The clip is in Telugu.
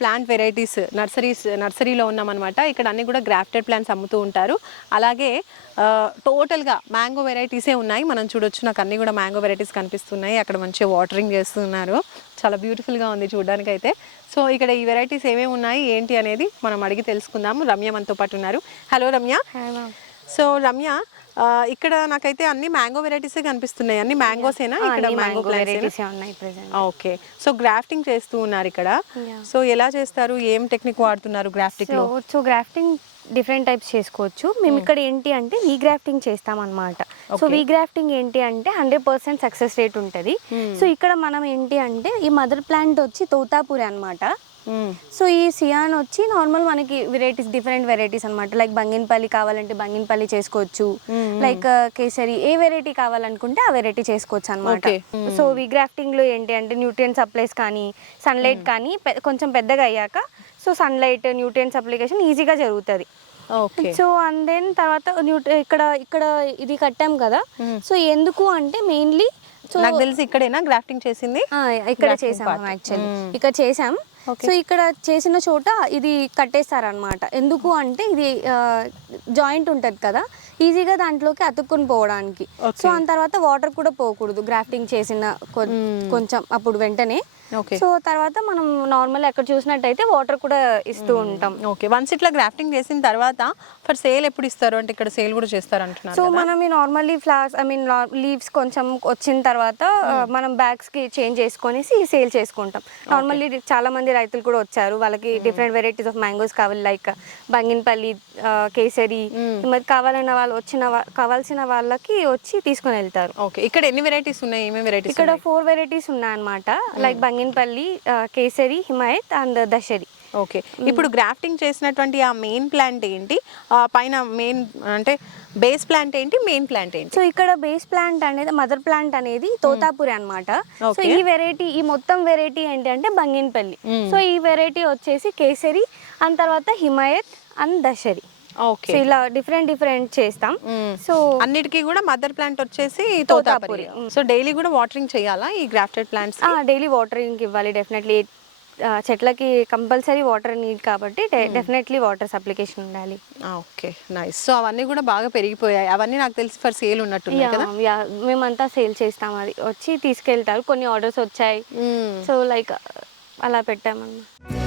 ప్లాంట్ వెరైటీస్ నర్సరీలో ఉన్నామన్నమాట. ఇక్కడ అన్ని కూడా గ్రాఫ్టెడ్ ప్లాంట్స్ అమ్ముతూ ఉంటారు. అలాగే టోటల్గా మ్యాంగో వెరైటీసే ఉన్నాయి. మనం చూడొచ్చు, నాకు అన్ని కూడా మ్యాంగో వెరైటీస్ కనిపిస్తున్నాయి. అక్కడ మంచిగా వాటరింగ్ చేస్తున్నారు. చాలా బ్యూటిఫుల్గా ఉంది చూడడానికి అయితే. సో ఇక్కడ ఈ వెరైటీస్ ఏమేమి ఉన్నాయి ఏంటి అనేది మనం అడిగి తెలుసుకుందాము. రమ్య మనతో పాటు ఉన్నారు. హలో రమ్య. సో రమ్య, ఇక్కడ నాకైతే అన్ని మ్యాంగో వెరైటీసే కనిపిస్తున్నాయి. అన్ని మ్యాంగోసేనా? ఇక్కడ మ్యాంగో వెరైటీస్ ఉన్నాయి ప్రెజెంట్. ఓకే. సో గ్రాఫ్టింగ్ చేస్తూ ఉన్నారు ఇక్కడ. సో ఎలా చేస్తారు, ఏం టెక్నిక్ వాడుతున్నారు గ్రాఫ్టింగ్ లో? సో గ్రాఫ్టింగ్ డిఫరెంట్ టైప్స్ చేసుకోవచ్చు. మేము ఇక్కడ ఏంటి అంటే వీ గ్రాఫ్టింగ్ చేస్తాం అనమాట. సో వీ గ్రాఫ్టింగ్ ఏంటి అంటే 100% సక్సెస్ రేట్ ఉంటుంది. సో ఇక్కడ మనం ఏంటి అంటే ఈ మదర్ ప్లాంట్ వచ్చి తోతాపురి అనమాట. సో ఈ సియాన్ వచ్చి నార్మల్ మనకి వెరైటీస్, డిఫరెంట్ వెరైటీస్ అనమాట. లైక్ బంగినపల్లి కావాలంటే బంగినపల్లి చేసుకోవచ్చు, లైక్ కేసరి ఏ వెరైటీ కావాలనుకుంటే ఆ వెరైటీ చేసుకోవచ్చు అనమాట. సో వీ గ్రాఫ్టింగ్ లో ఏంటి అంటే న్యూట్రియన్ సప్లైస్ కానీ సన్లైట్ కానీ కొంచెం పెద్దగా అయ్యాక సో సన్లైట్ న్యూట్రియన్స్ అప్లికేషన్ ఈజీగా జరుగుతుంది. సో అండ్ దెన్ తర్వాత ఇక్కడ ఇది కట్టాం కదా. సో ఎందుకు అంటే మెయిన్లీ నాకు తెలిసి ఇక్కడేనా గ్రాఫ్టింగ్ చేసింది? ఇక్కడ చేసాం యాక్చువల్లీ, ఇక్కడ చేసాం. సో ఇక్కడ చేసిన చోట ఇది కట్టేస్తారనమాట. ఎందుకు అంటే ఇది జాయింట్ ఉంటుంది కదా, ఈజీగా దాంట్లోకి అతుక్కుని పోవడానికి. సో ఆ తర్వాత వాటర్ కూడా పోకూడదు గ్రాఫ్టింగ్ చేసిన కొంచెం అప్పుడు వెంటనే. సో తర్వాత మనం నార్మల్ ఎక్కడ చూసినట్టయితే వాటర్ కూడా ఇస్తూ ఉంటాం. ఓకే. వన్స్ ఇట్లా గ్రాఫ్టింగ్ చేసిన తర్వాత ఫర్ సేల్ ఎప్పుడు ఇస్తారు? అంటే ఇక్కడ సేల్ కూడా చేస్తారు అంటున్నారు. సో మనం నార్మల్లీ ఫ్లవర్స్ లీవ్స్ కొంచెం వచ్చిన తర్వాత మనం బ్యాగ్స్ కి చేంజ్ చేసుకొని సేల్ చేసుకుంటాం. నార్మల్లీ చాలా మంది రైతులు కూడా వచ్చారు, వాళ్ళకి డిఫరెంట్ వెరైటీస్ ఆఫ్ మ్యాంగోస్ కావాలి, లైక్ బంగినపల్లి, కేసరి, కావాల్సిన వాళ్ళకి వచ్చి తీసుకుని వెళ్తారు. ఓకే. ఇక్కడ ఎన్ని వెరైటీస్ ఉన్నాయి? ఏమేమి వెరైటీస్? ఇక్కడ 4 వెరైటీస్ ఉన్నాయి అనమాట. Like Banganapalli, kesari, Himayat and Dasheri. Okay. ఇప్పుడు గ్రాఫ్టింగ్ చేసినటువంటి ఆ మెయిన్ ప్లాంట్ ఏంటి, పైన మెయిన్ అంటే బేస్ ప్లాంట్ ఏంటి, మెయిన్ ప్లాంట్ ఏంటి? సో ఇక్కడ బేస్ ప్లాంట్ అనేది మదర్ ప్లాంట్ అనేది తోతాపురి అనమాట. సో ఈ వెరైటీ, ఈ మొత్తం వెరైటీ ఏంటి అంటే బంగినపల్లి. సో ఈ వెరైటీ వచ్చేసి కేసరి అండ్ తర్వాత Himayat and Dasheri. Okay. So ఇలా డిఫరెంట్ చేస్తాం. సో అన్నిటికీ కూడా మదర్ ప్లాంట్ వచ్చేసి తోతాపురి. సో డైలీ కూడా వాటరింగ్ చేయాలా ఈ గ్రాఫ్టెడ్ ప్లాంట్స్? డైలీ వాటరింగ్ ఇవ్వాలి డెఫినెట్లీ. చెట్లకి కంపల్సరీ వాటర్ నీడ్ కాబట్టి డెఫినెట్లీ వాటర్ అప్లికేషన్ ఉండాలి. Okay, nice. సో అవన్నీ కూడా బాగా పెరిగిపోయాయి. అవన్నీ నాకు తెలిసి ఫర్ సేల్ ఉన్నట్టున్నాయి కదా? మేమంతా సేల్ చేస్తాం, అది వచ్చి తీసుకెళ్తారు. కొన్ని ఆర్డర్స్ వచ్చాయి, సో లైక్ అలా పెట్టామన్నమాట.